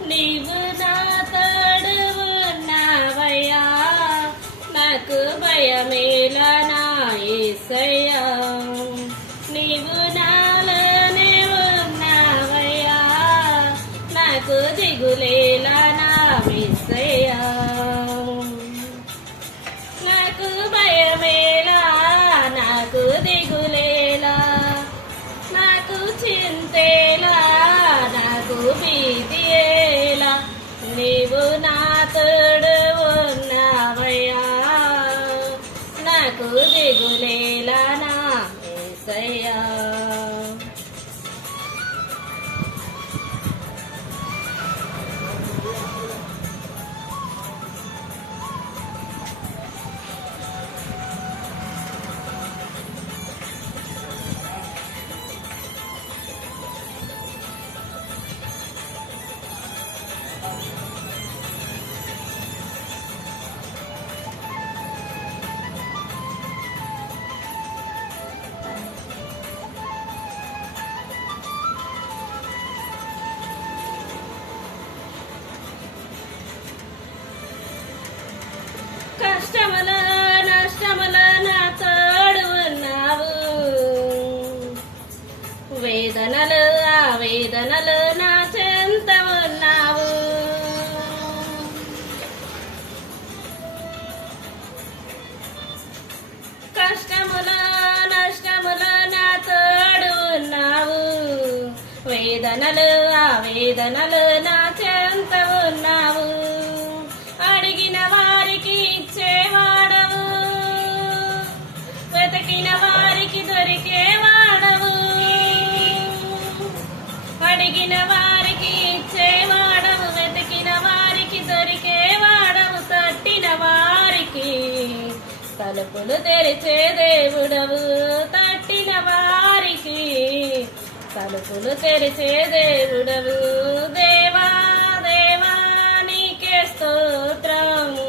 నీవు నా తోడు ఉన్నావయ్యా, నాకు భయమేలా నా యేసయ్యా. నీవు నాలోనే ఉన్నావయ్యా, నాకు దిగులేలా నా యేసయ్యా. నాకు భయమేలా, నాకు దిగులేలా, నాకు చింతేలా, నాకు భీతియేలా, నీవు నా తోడు ఉన్నావయ్యా, నాకు దిగులేలా నా యేసయ్యా. కష్టములో నష్టములో నా తోడు ఉన్నావు, వేదనలు ఆవేదనలు నా చెంత ఉన్నావు. కష్టములో నష్టములో నా తోడు ఉన్నావు, వేదనలు ఆవేదనలు నా చెంత ఉన్నావు. అడిగిన వారికి ఇచ్చేవాడవు, వెతికిన వారికి దొరికేవాడవు. అడిగిన వారికి ఇచ్చేవాడవు, వెతికిన వారికి దొరికేవాడవు. తట్టిన వారికి తలుపులు తెరిచే దేవుడవు, తట్టిన వారికి తలుపులు తెరిచే దేవుడవు. దేవా దేవా నీకే స్తోత్రము.